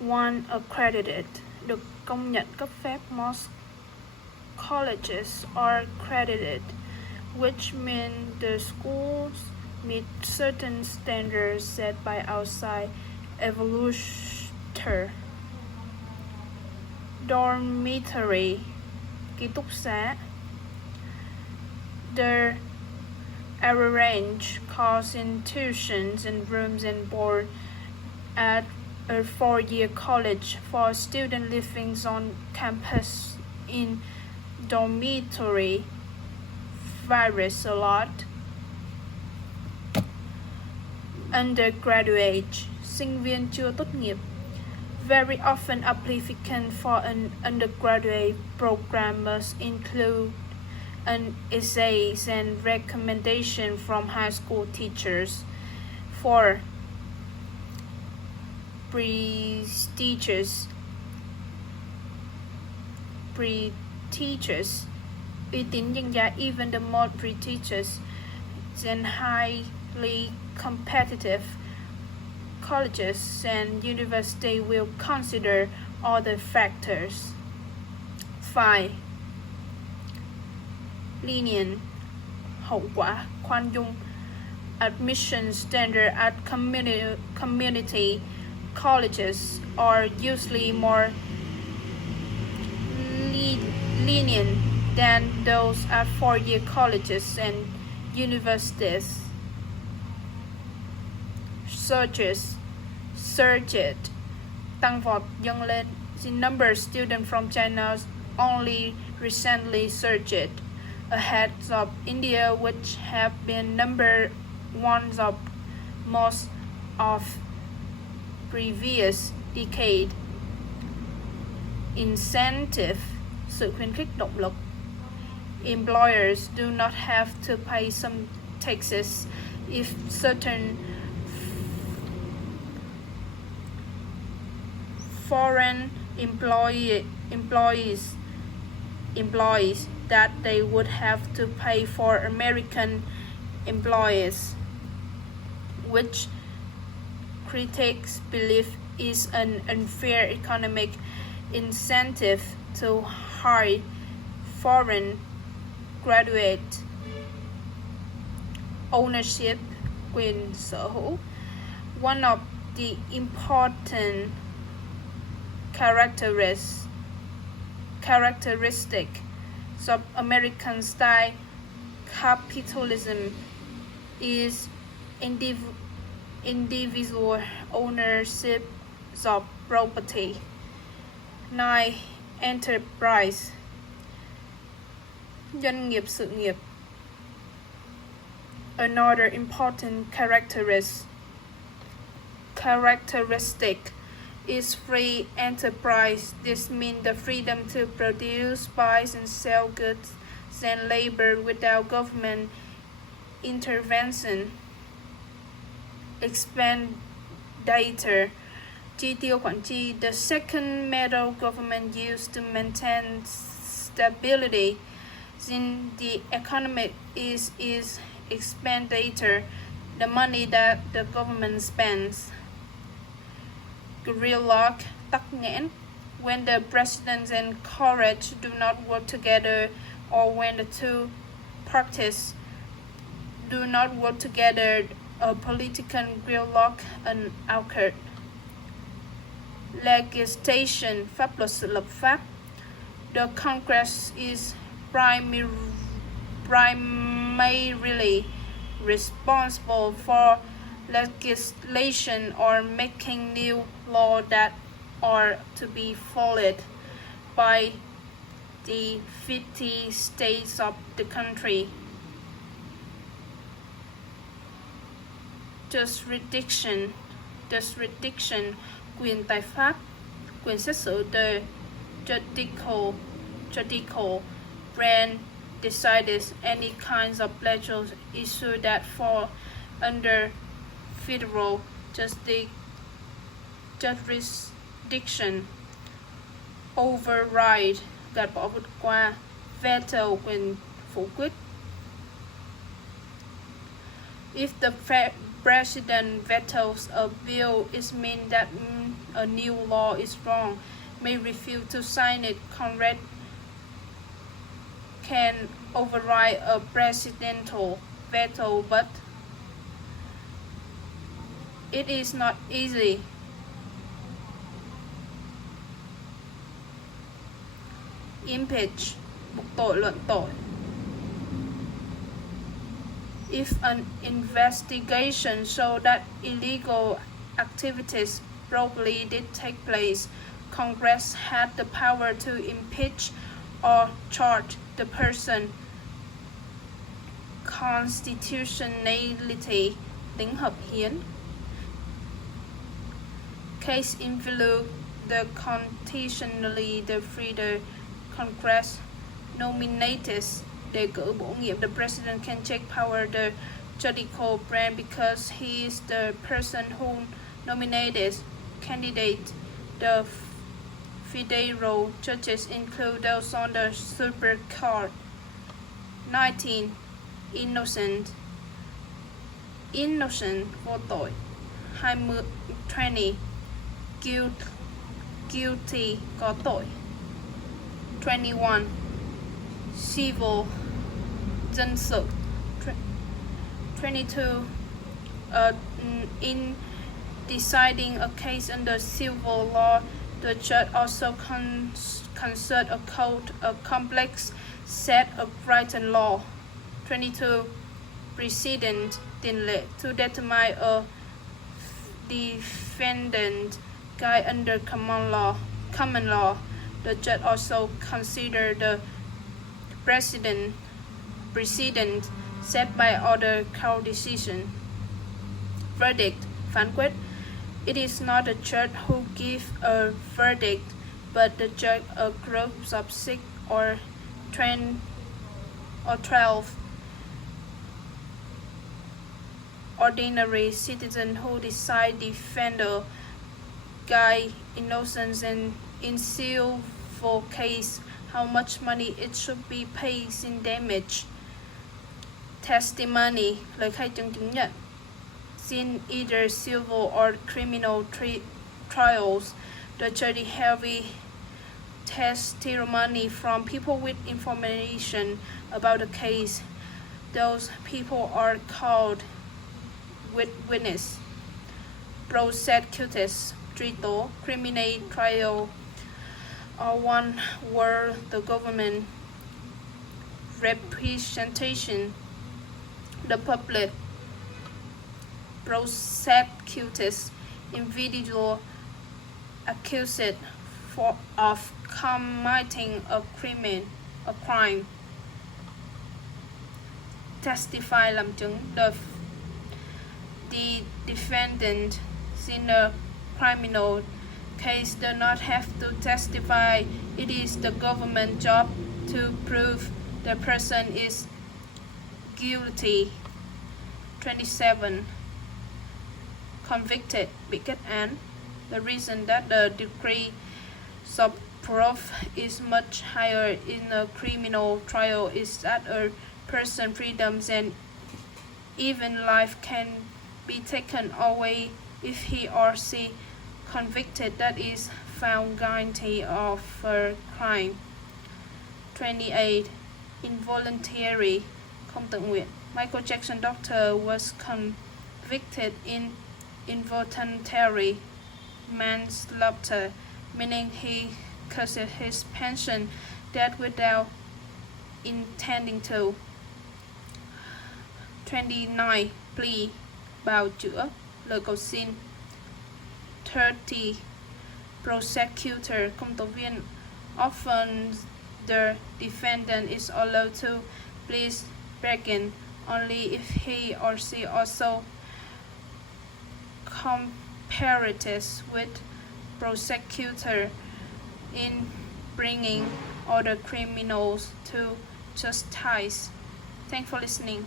One accredited, được công nhận cấp phép. Most colleges are accredited, which means the schools meet certain standards set by outside evaluator. Dormitory, ký túc xá. The arrange course institutions and rooms and board at a 4-year college for students living on campus in dormitory varies a lot. Undergraduate, sinh viên chưa tốt nghiệp. Very often applicants for an undergraduate program must include an essays and recommendation from high school teachers. For prestigious, uy tín danh giá, even the most prestigious and highly competitive colleges and universities will consider other factors. 5. Lenient, hậu quả, khoan dung. Admission standards at community colleges are usually more lenient than those at 4-year colleges and universities. Surged, tăng vọt, dâng lên. The number of students from China only recently surged, ahead of India, which have been number one of most of previous decade. Incentive, sự khuyến khích, động lực. Employers do not have to pay some taxes if certain foreign employees that they would have to pay for American employees, which critics believe is an unfair economic incentive to hire foreign graduates. Ownership, quyền sở hữu. One of the important characteristics of American style capitalism is individual ownership of property. 9. Enterprise, doanh nghiệp, sự nghiệp. Another important characteristic is free enterprise. This means the freedom to produce, buy, and sell goods and labor without government intervention. Expenditure, chi tiêu, khoản chi. The second method government used to maintain stability in the economy is expenditure, the money that the government spends. Gridlock, tắc nghẽn, when the president and Congress do not work together, or when the two parties do not work together, a political gridlock occurred. Legislation, pháp luật, sự lập pháp. The Congress is primarily responsible for legislation or making new laws that are to be followed by the 50 states of the country. Jurisdiction, quyền tài pháp, quyền xét xử. The judicial branch decides any kinds of legal issue that fall under federal jurisdiction. Override, gạt bỏ, vượt qua. Veto, quyền phủ quyết. If the president vetoes a bill, it means that a new law is wrong, may refuse to sign it. Congress can override a presidential veto, but it is not easy. Impeach, buộc tội, luận tội. If an investigation shows that illegal activities probably did take place, Congress had the power to impeach or charge the person. Constitutionality, tính hợp hiến. Case involve the constitutionally the freedom Congress nominates đề cử bổ nhiệm. The president can take power the judicial branch because he is the person who nominated candidate. The federal judges include those on the Supreme Court. 19. Innocent, vô tội. 20. Guilty, có tội. 21. Civil, dân sự. 22. In deciding a case under civil law, the judge also consult a complex set of written law. 22. Precedent, tiền lệ, to determine a defendant guide under common law. The judge also consider the precedent set by other court decision. Verdict, phán quyết. It is not the judge who gives a verdict, but the judge, a group of 6 or 12 ordinary citizens who decide defender guide innocence, and in civil case how much money it should be paid in damage. Testimony, lời khai chứng chứng nhận. In either civil or criminal trials, the jury heavy testimony from people with information about the case. Those people are called witness. Prosecutors, truy tố. Criminal trial are one where the government representation, the public. Prosecutors, individual accused of committing a crime. Testify, làm chứng. The defendant in a criminal case does not have to testify. It is the government job to prove the person is guilty. 27. Convicted, bị kết án. The reason that the degree of proof is much higher in a criminal trial is that a person's freedoms and even life can be taken away if he or she convicted, that is, found guilty of a crime. 28. Involuntary, không tự nguyện. Michael Jackson doctor was convicted in involuntary manslaughter, meaning he caused his patient death without intending to. 29. Plea, bào chữa, lời cầu xin. 30. Prosecutor, công tố viên. Often the defendant is allowed to plead bargain only if he or she also cooperates with prosecutor in bringing other criminals to justice. Thanks for listening.